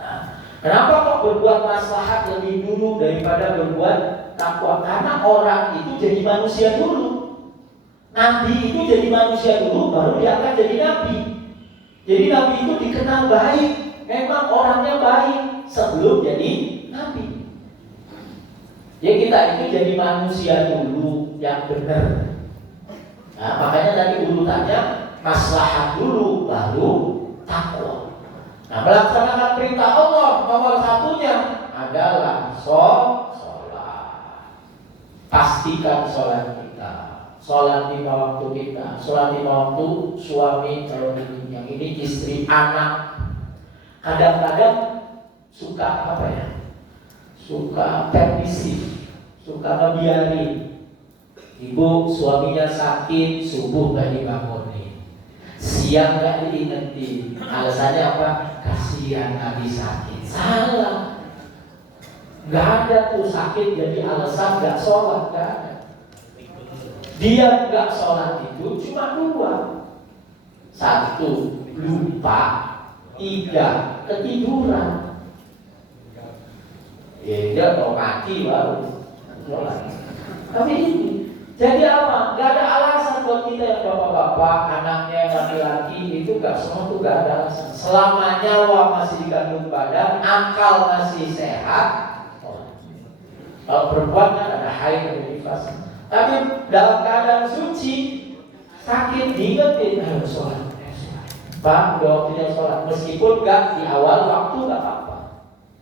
Nah, kenapa kok berbuat maslahat lebih dulu daripada berbuat takwa? Karena orang itu jadi manusia dulu. Nabi itu jadi manusia dulu, baru dia akan jadi nabi. Jadi nabi itu dikenal baik, memang orangnya baik sebelum jadi nabi. Jadi kita itu jadi manusia dulu yang benar. Nah, makanya tadi urutannya maslahat dulu, baru takwa. Nah, melaksanakan perintah Allah nomor 1-nya adalah sholat. Pastikan sholat kita. Sholat 5 waktu kita, sholat 5 waktu suami calon ini, yang ini istri, anak. Kadang-kadang suka apa ya? Suka permisif, suka ngebiarin. Ibu suaminya sakit, subuh gak dibangunin, siang gak diingetin. Alasannya apa? Kasihan Nabi sakit. Salah. Gak ada tuh sakit jadi alasan gak sholat, gak ada. Dia gak sholat itu cuma 2. 1, lupa. 3, ketiduran. Ya dia mau mati baru sholat. Tapi ini jadi apa? Gak ada alasan buat kita yang bapak-bapak, anaknya yang laki-laki itu gak semua tuh gak ada alasan. Selama nyawa masih dikandung badan, akal masih sehat. Kalau perempuan kan ada haid dan nifas. Tapi dalam keadaan suci, sakit diingetin, ayo sholat. Pak, udah waktunya sholat. Meskipun gak di awal waktu gak apa-apa.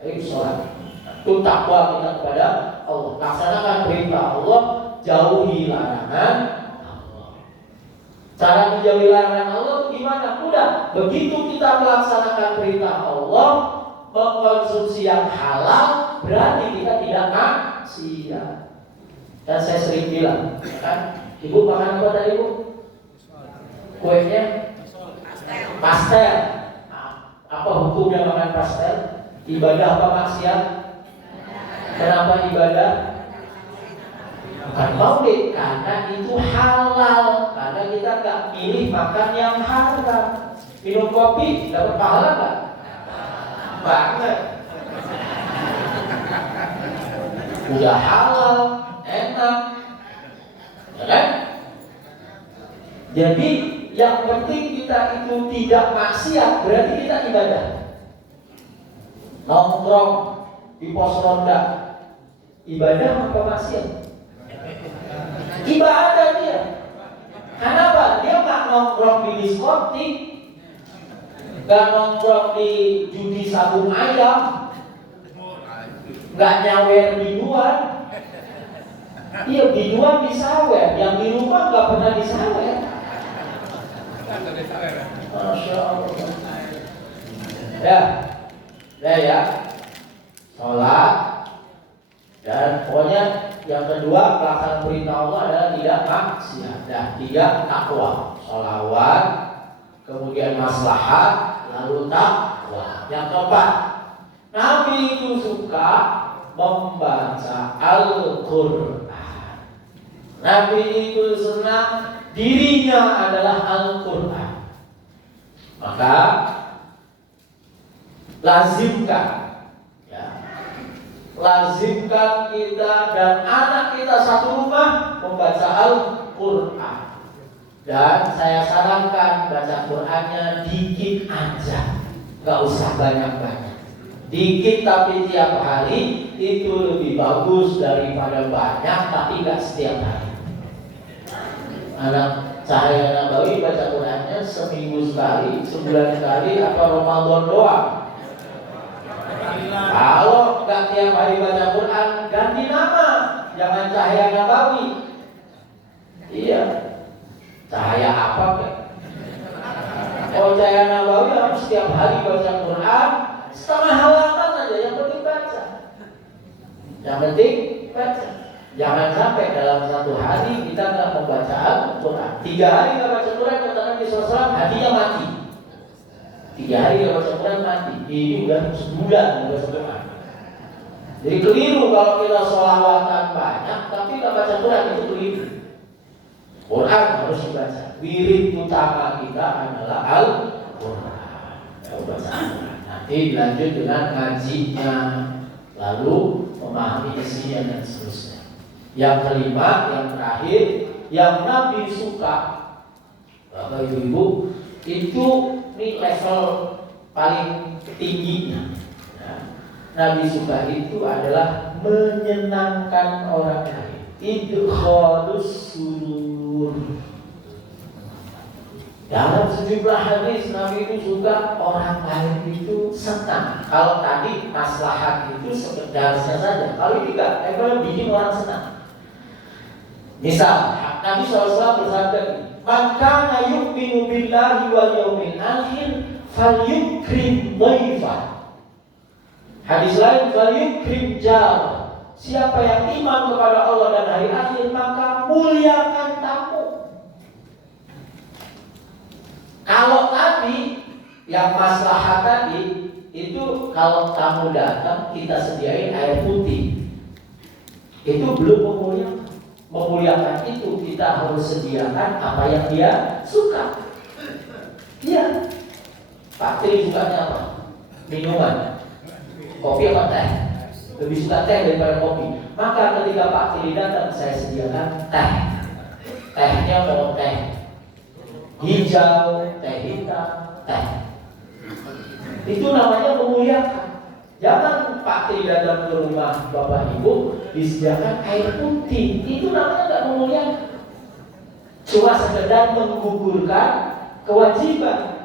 Ayo sholat. Itu takwa kita kepada Allah. Laksanakan perintah Allah, jauhi larangan Allah. Cara menjauhi larangan Allah gimana? Mudah. Begitu kita melaksanakan perintah Allah, mengkonsumsi yang halal, berarti kita tidak maksiat. Dan saya sering bilang, kan? Ibu makan apa tadi, Bu? Kuenya? Pastel. Nah, apa hukumnya makan pastel? Ibadah apa maksiat? Kenapa ibadah? Bukan maulid, karena itu halal. Karena kita nggak pilih makan yang halal. Minum kopi dapat pahala nggak? Banget. Udah halal, enak, ya kan? Jadi yang penting kita itu tidak maksiat, berarti kita ibadah. Nongkrong di pos ronda, ibadah apa maksiat? Ibadah dia. Kenapa? Dia nggak nongkrong di diskotik, nggak nongkrong di judi sabung ayam, nggak nyawer biduan. Iya, biduan disawer, yang di rumah nggak pernah disawer. Masya Allah. Ya, sholat. Dan pokoknya yang kedua, pelaksanaan perintah Allah adalah tidak maksiat dan tidak takwa. Sholawat, kemudian maslahat, lalu takwa. Yang keempat, Nabi itu suka membaca Al-Quran. Nabi itu senang dirinya adalah Al-Quran. Maka lazimkan, ya, lazimkan kita dan anak kita satu rumah membaca Al-Quran. Dan saya sarankan baca Qurannya dikit aja, gak usah banyak-banyak. Dikit tapi tiap hari itu lebih bagus daripada banyak tapi gak setiap hari. Anak Cahaya Nabawi baca Qurannya seminggu sekali, sebulan sekali, apa Ramadan doang? Kalau nggak tiap hari baca Quran, ganti nama, jangan Cahaya Nabawi. Iya, cahaya apa kan? Oh, Cahaya Nabawi harus setiap hari baca Quran, setengah halaman aja, yang penting baca. Yang penting baca. Jangan sampai dalam satu hari kita nggak membaca Al-Quran. 3 hari nggak baca Quran, kata Nabi SAW, hatinya mati. 3 hari nggak baca Quran mati. Ini udah sebulan nggak baca Quran. Jadi keliru kalau kita sholawatan banyak tapi nggak baca Quran, itu keliru. Quran harus dibaca. Wirid utama kita adalah Al-Quran. Baca Al-Quran. Nanti dilanjut dengan ngajinya, lalu memahami isinya dan seterusnya. Yang kelima, yang terakhir, yang Nabi suka, Bapak Ibu, itu ini level paling tingginya. Nah, Nabi suka itu adalah menyenangkan orang lain. Idkhalus surur. Dalam sejumlah hadis Nabi itu suka orang lain itu senang. Kalau tadi maslahat itu sekedarnya saja, kalau ini enggak, bikin orang senang. Misal, Nabi SAW bersabda, "Man kana yu'minu billahi wal yawmil akhir falyukrim dhaifah." Hadis lain, falyukrim jar. Siapa yang iman kepada Allah dan hari akhir, maka muliakan tamu. Kalau tadi yang maslahat tadi itu kalau tamu datang kita sediain air putih, itu belum memuliakan. Memuliakan itu kita harus sediakan apa yang dia suka. Iya. Pak Tri sukanya apa? Minuman. Kopi apa teh? lebih suka teh daripada kopi. Maka ketika Pak Kiri datang, saya sediakan teh. Tehnya mau teh hijau, teh hitam, teh. Itu namanya memuliakan. Jangan Pak Kiri datang ke rumah Bapak Ibu disediakan air putih. Itu namanya nggak memuliakan. Cuma sekedar menggugurkan kewajiban.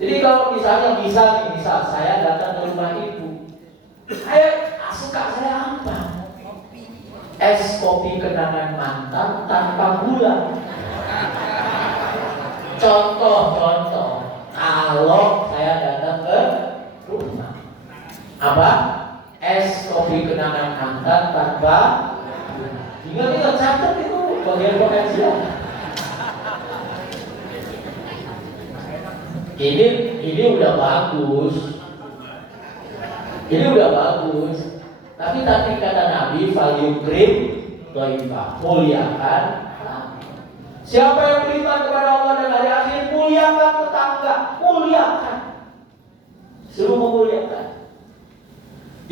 Jadi kalau misalnya misal saya datang ke rumah ibu, suka saya apa? Es kopi kenangan mantan tanpa gula. Contoh, kalau saya datang ke rumah, apa? Es kopi kenangan mantan tanpa gula. Tinggal catat itu bagian potensial. Ini udah bagus. Ini udah bagus. Tapi kata Nabi, falyukrim dhaifah, muliakan. Siapa yang beriman kepada Allah dan hari akhir, muliakan tetangga, muliakan. Suruh memuliakan.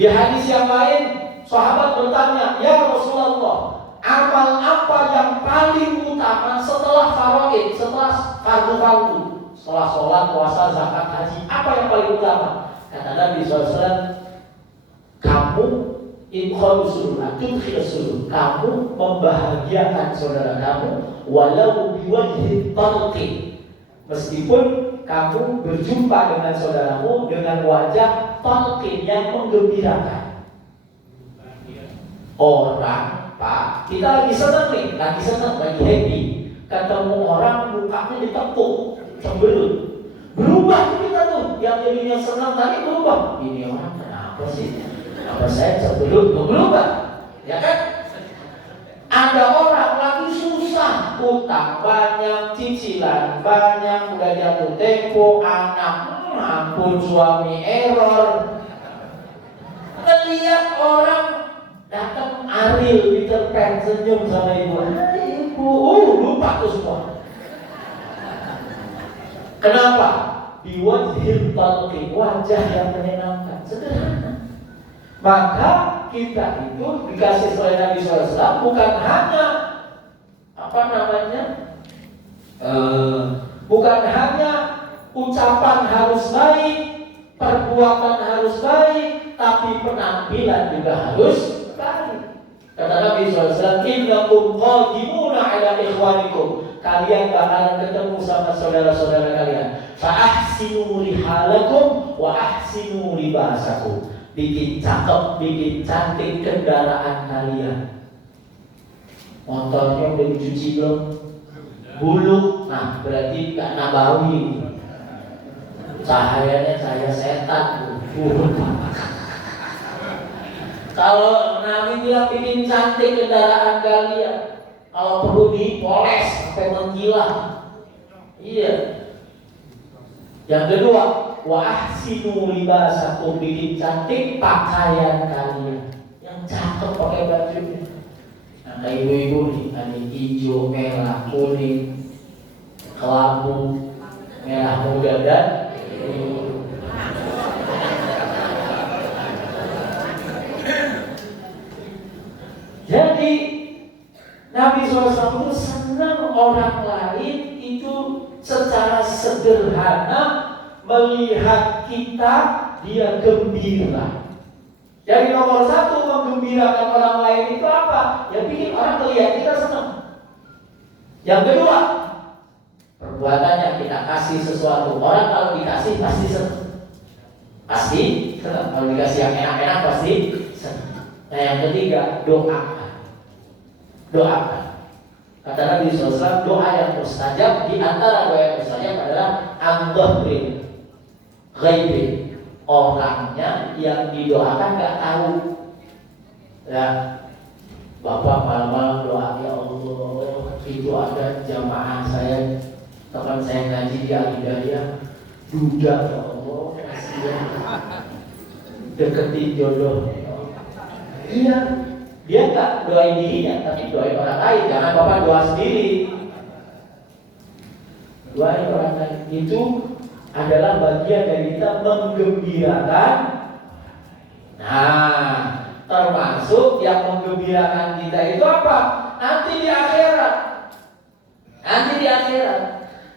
Di hadis yang lain, sahabat bertanya, ya Rasulullah, amal apa yang paling utama setelah faraid, setelah fardu-fardu, setelah sholat, puasa, zakat, haji, apa yang paling utama? Kata Nabi SAW, kamu kamu membahagiakan saudara kamu walau biwajhi talqi, meskipun kamu berjumpa dengan saudaramu dengan wajah talqin yang menggembirakan. Orang, Pak, kita lagi senang nih, lagi happy, ketemu orang mukanya ditepuk, cemberut, berubah kita tuh, yang jadinya senang tadi berubah. Ini orang kenapa sih? Kenapa saya cemberut? Berubah, ya kan? Ada orang lagi susah, utang banyak, cicilan banyak, udah jatuh tempo, anak ampun, suami error. Melihat orang datang Ariel Peter Pan senyum sama ibu, lupa tuh semua. Kenapa? Biwajhil talqin, wajah yang menyenangkan, sederhana. Maka kita itu dikasih oleh Nabi SAW bukan hanya bukan hanya ucapan harus baik, perbuatan harus baik, tapi penampilan juga harus baik. Kata Nabi SAW, innakum qadimuna ala ikhwanikum, kalian bakalan ketemu sama saudara-saudara kalian. Fa-ahsinu rihalakum wa ahsinu libasakum. Bikin cakep, bikin cantik kendaraan kalian. Motornya udah dicuci belum? Buluk, nah berarti gak nabawi. Cahayanya cahaya setan. Kalau Nabi bilang bikin cantik kendaraan kalian, kalau perlu dipoles sampai mengkilat. Iya. Yang kedua, wa ahsinu libasakum, bikin cantik pakaian kalian. Yang cakep pakai bajunya. Nah, kayak ibu-ibu nih, ada hijau, merah, kuning, kelabu, merah muda dan biru. Jadi Nabi SAW itu senang orang lain itu secara sederhana melihat kita, dia gembira. Jadi nomor satu, menggembirakan orang lain itu apa? Ya bikin orang melihat kita senang. Yang kedua, perbuatannya kita kasih sesuatu. Orang kalau dikasih pasti senang. Pasti senang. Kalau dikasih yang enak-enak pasti senang. Nah yang ketiga, doakan. Kata Nabi SAW, doa yang mustajab, di antara doa yang mustajab adalah an-dhahrin ghaibin, orangnya yang didoakan gak tahu. Ya, Bapak malam-malam doa, ya Allah, itu ada jamaah saya, teman saya ngaji di Al-Hidayah, duda ya Allah, kasihan, deketin jodoh. Iya, dia tak doain dirinya, tapi doain orang lain. Jangan Bapak doa sendiri, doain orang lain. Itu adalah bagian dari kita menggembirakan Nah, termasuk yang menggembirakan kita itu apa? Nanti di akhirat. Nanti di akhirat.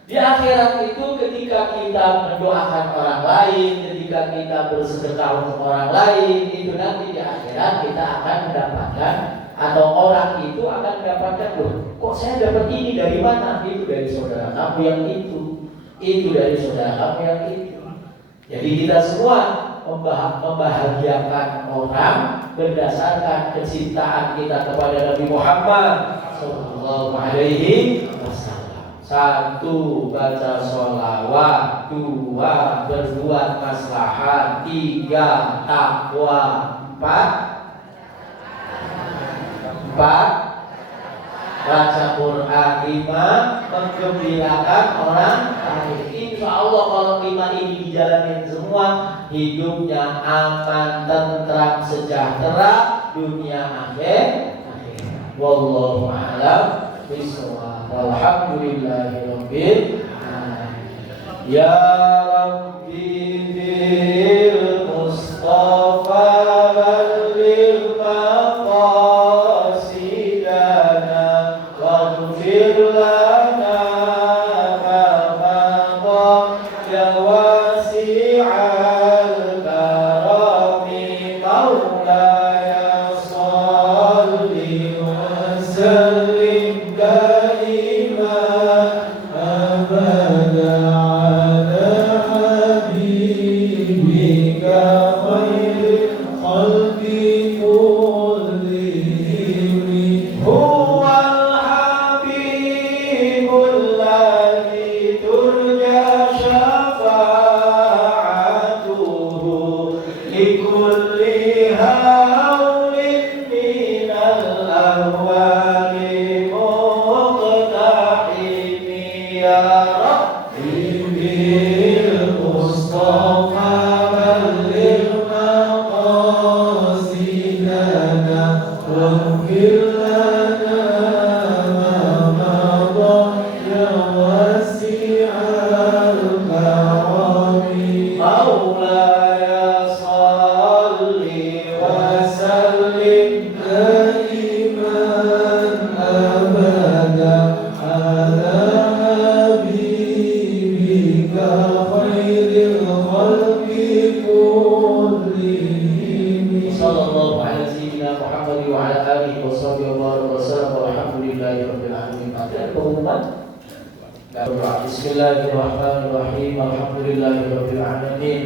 Di akhirat itu ketika kita mendoakan orang lain, ketika kita bersedekah untuk orang lain, itu nanti di akhirat kita akan mendapatkan, atau orang itu akan mendapatkan, loh, kok saya dapat ini dari mana? Itu dari saudara kamu yang itu dari saudara kamu yang itu. Jadi kita semua membahagiakan orang berdasarkan kecintaan kita kepada Nabi Muhammad Sallallahu Alaihi Wasallam. 1. Baca sholawat. 2. Berbuat maslahat. 3. Takwa. 4. Baca Quran. 5. Menggembirakan orang lain. Insya Allah kalau 5 ini dijalanin semua, hidupnya aman, tentram, sejahtera, dunia akhir. Wallahu a'lam bishawab. Alhamdulillahirabbil alamin. Ya Rabbi bil Mustafa balligh maqasidana waghfir lana ma madha ya wasi'al karami maulaya salli wa sallim Bismillahirrahmanirrahim. Alhamdulillahirabbil alamin.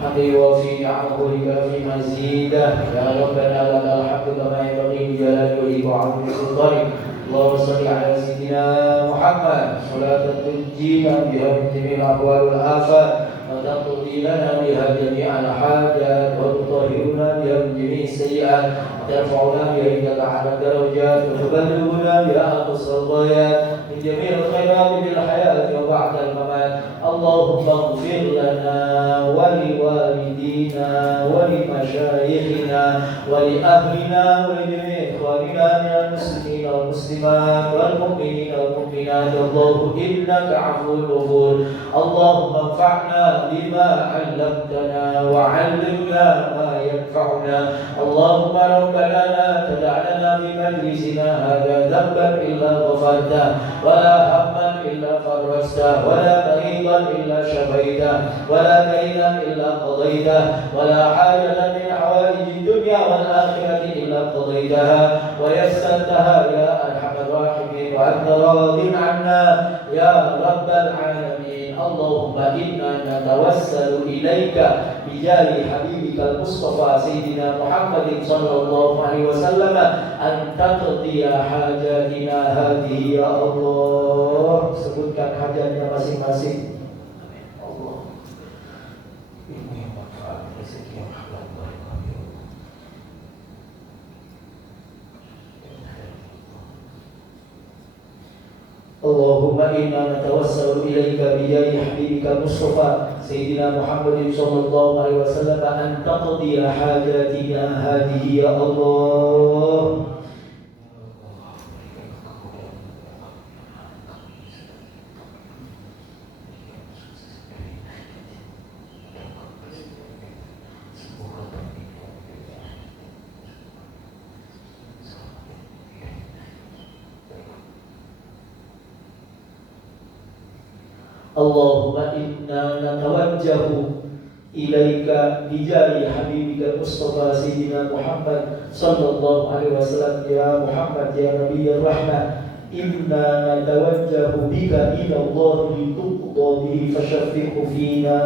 Hamdi wa fi ni'amika fi mazidah. Ya Rabbana lakal hamdu kama yanbaghi li jalali wa 'azimi sultanik. Allahumma shalli 'ala sayyidina Muhammad salatan tunjina biha min jami'il ahwal wal afat wa taqdi lana biha jami'al hajat wa tutahhiruna biha min jami'is sayyi'at wa tarfa'una biha indaka 'ala darajat wa tuballighuna biha aqsal ghayat min jami'il khairat fil hayati wa ba'da al-mamat. Allahumma ighfir lana wa liwalidina wa limashayikhina wa li ahlina wa li jami'i ikhwanina minal muslimin wal muslimat wal mu'minin wal mu'minat. Allahumma innaka 'afuwwun ghafur. Allahumma anfa'na bima 'allamtana wa 'allimna ma yanfa'una. Allahumma rabbana la tada' lana fi majlisina hadha dhanban illa ghafarta wa la hamman illa farajta wa la maridan illa shafaita wa la daynan illa qadayta wa la hajatan min hawaiji dunya wal akhirati illa qadaytaha wa yassartaha ya arhamar rahimin wa anta radin 'anna ya rabbal alamin. Allahumma inna natawassalu ilaika bijari habibikal mustafa sayyidina Muhammadin sallallahu alaihi wasallam an taqdiya hajatina hadhihi ya Allah. Sebutkan hajatnya masing-masing. Allah. Ini manfaat rezeki yang halal barakah. Allahumma inna natawassalu ilaika bijahi habibika Mustafa sayyidina Muhammadin sallallahu alaihi wasallam an taqdiya hajatina hadhihi ya Allah. Allahumma inna natawajjahu ilaika bijari habibika Mustafa Sayyidina Muhammad sallallahu alaihi wasallam. Ya Muhammad ya Nabiyyur Rahmah, inna natawajjahu bika ila Allah lituqda bihi fashaffiqhu fina.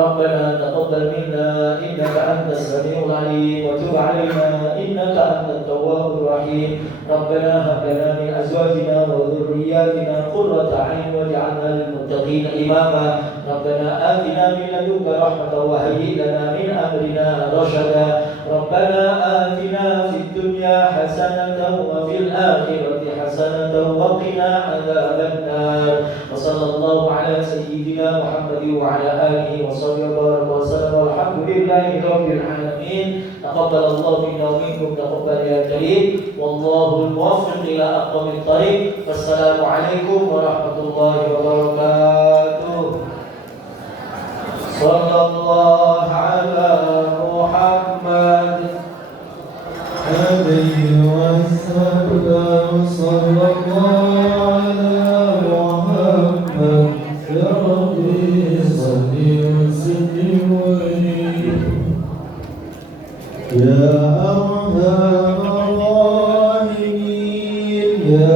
ربنا تقبل منا إنك أنت السميع العليم وتب علينا إنك أنت التواب الرحيم. ربنا هب لنا من أزواجنا وذرياتنا قرة أعين واجعلنا للمتقين إماما. ربنا آتنا من لدنك رحمة وهيئ لنا من أمرنا رشدا. ربنا آتنا في الدنيا حسنة وفي الآخرة حسنة وقنا عذاب النار. وصلى الله على سيدنا محمد وعلى آله وصحبه وبارك وسلم والحمد لله رب العالمين. تقبل الله منا ومنكم تقبل يا كريم، والله الموفق إلى أقوم الطريق. والسلام عليكم ورحمة الله وبركاته. صلى الله على محمد عليه وسلم. صلى الله على محمد يا ربي صل وسلم يا أرحم الراحمين يا